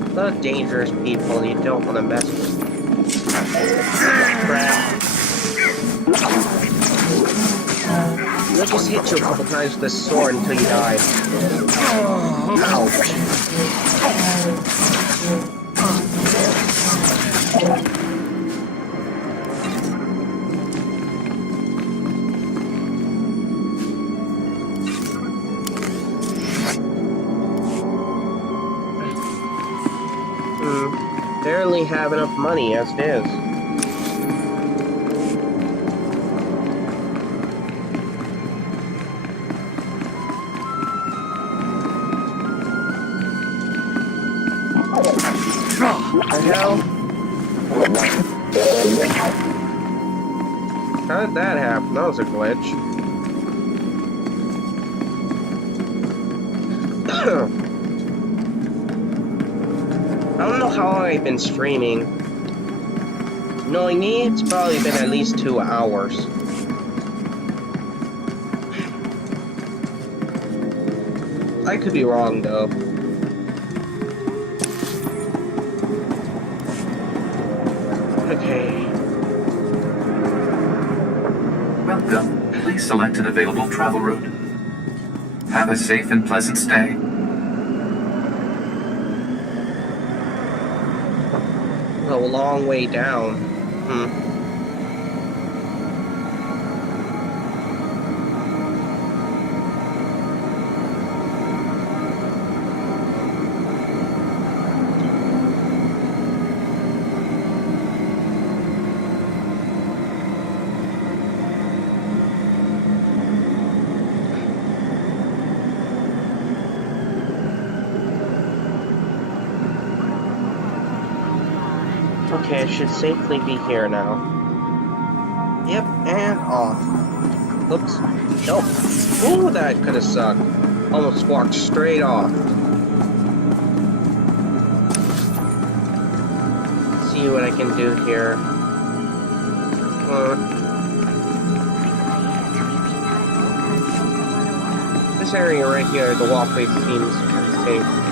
A lot of dangerous people you don't want to mess with. Crap. Let's just hit you a couple times with this sword until you die. Ouch. Barely have enough money as it is. What the hell? How did that happen? That was a glitch. I don't know how long I've been streaming. Knowing me, it's probably been at least 2 hours. I could be wrong though. Okay. Welcome. Please select an available travel route. Have a safe and pleasant stay. A long way down. Okay, I should safely be here now. Yep, and off. Oops. Nope. Ooh, that could have sucked. Almost walked straight off. See what I can do here. This area right here, the walkway seems pretty safe.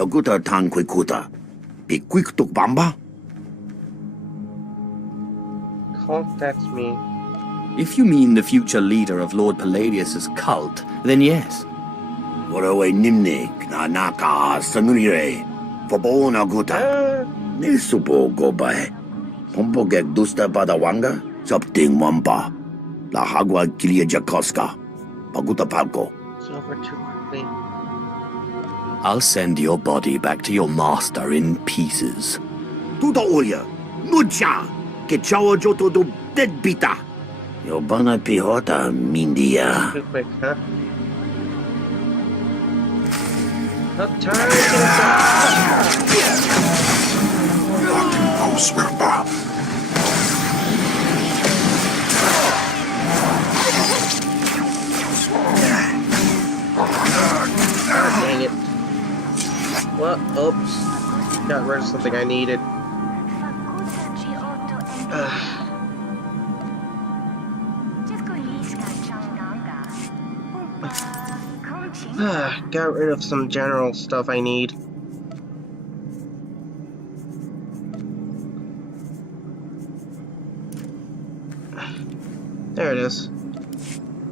Naguta tanquikuta. Be quick to bamba? That's me. If you mean the future leader of Lord Palladius's cult, then yes. Warawe nimnik na naka sanurire. Fobo naguta. Nisupo go by. Pompo gek dusta padawanga. Something wampa. La hagwa kilia jakoska. Paguta palco. It's over too quickly. I'll send your body back to your master in pieces. Tuta oya. Nucha. Que chao joto do deadbita. Yobana pihota mindia. Too quick, huh? Up time. Dang it. Well, oops. Got rid of something I needed. Got rid of some general stuff I need. There it is.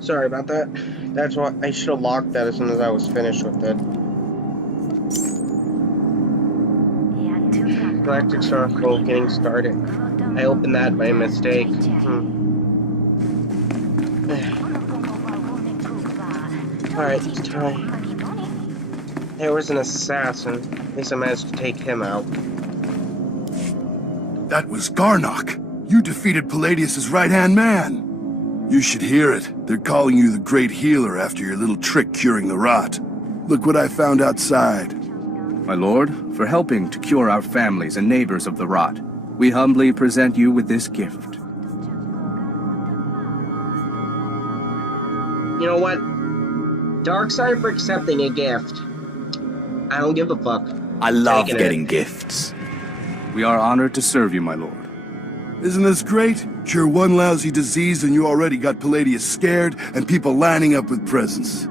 Sorry about that. That's what I should have locked that as soon as I was finished with it. Galactic Circle getting started. I opened that by mistake. Alright, it's time. There was an assassin. At least I managed to take him out. That was Garnock. You defeated Palladius's right-hand man. You should hear it. They're calling you the Great Healer after your little trick curing the rot. Look what I found outside. My lord, for helping to cure our families and neighbors of the rot, we humbly present you with this gift. You know what? Dark side for accepting a gift. I don't give a fuck. I love getting gifts. We are honored to serve you, my lord. Isn't this great? Cure one lousy disease and you already got Palladius scared and people lining up with presents.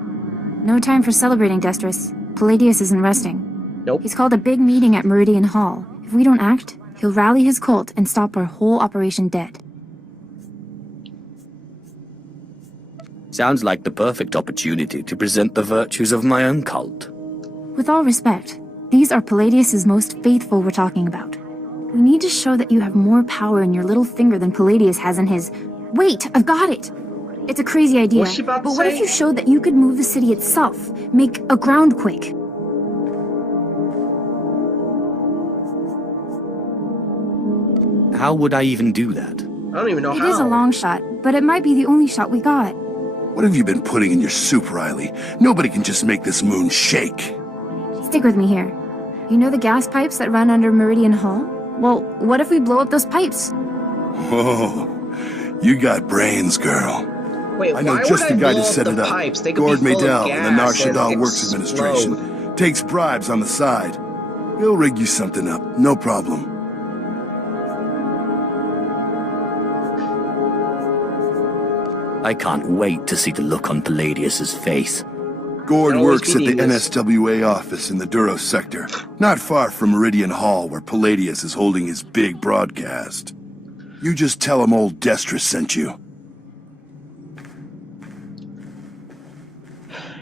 No time for celebrating, Destris. Palladius isn't resting. Nope. He's called a big meeting at Meridian Hall. If we don't act, he'll rally his cult and stop our whole operation dead. Sounds like the perfect opportunity to present the virtues of my own cult. With all respect, these are Palladius's most faithful we're talking about. We need to show that you have more power in your little finger than Palladius has in his... Wait, I've got it! It's a crazy idea, What's she about to but what say? if you showed that you could move the city itself? Make a groundquake? How would I even do that? I don't even know how. It is a long shot, but it might be the only shot we got. What have you been putting in your soup, Riley? Nobody can just make this moon shake. Stick with me here. You know the gas pipes that run under Meridian Hall? Well, what if we blow up those pipes? Oh, you got brains, girl. Wait, I know why just would the I guy blow to up set the it up. pipes? They could Gord be full of Maydell in the Nar gas and Shaddaa Works explode. Administration. Takes bribes on the side. He'll rig you something up, no problem. I can't wait to see the look on Palladius's face. Gord Always works at the beating this. NSWA office in the Duros sector, not far from Meridian Hall where Palladius is holding his big broadcast. You just tell him old Destra sent you.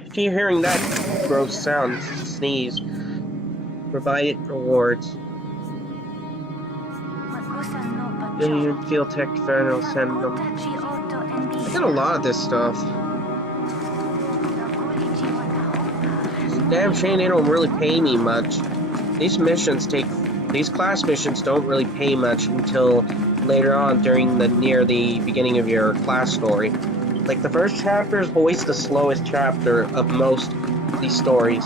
If you're hearing that gross sound, sneeze. Provided rewards. Billion Field Tech Federal send them. I got a lot of this stuff. It's a damn shame they don't really pay me much. These class missions don't really pay much until later on near the beginning of your class story. Like, the first chapter is always the slowest chapter of most of these stories.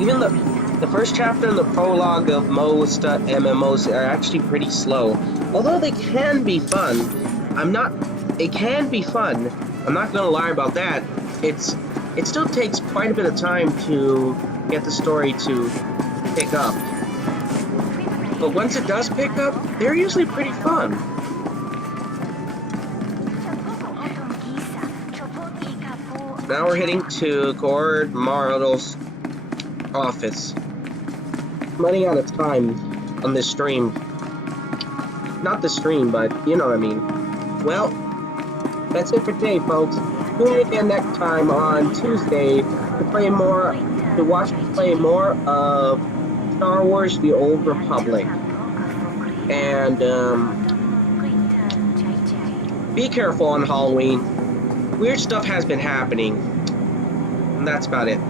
Even the first chapter and the prologue of most MMOs are actually pretty slow. Although they can be fun. It can be fun. I'm not gonna lie about that. It still takes quite a bit of time to get the story to pick up. But once it does pick up, they're usually pretty fun. Now we're heading to Gord Martel's office. I'm running out of time on this stream. Not the stream, but you know what I mean. Well, that's it for today, folks. Tune in again next time on Tuesday to watch me play more of Star Wars: The Old Republic. And be careful on Halloween. Weird stuff has been happening. And that's about it.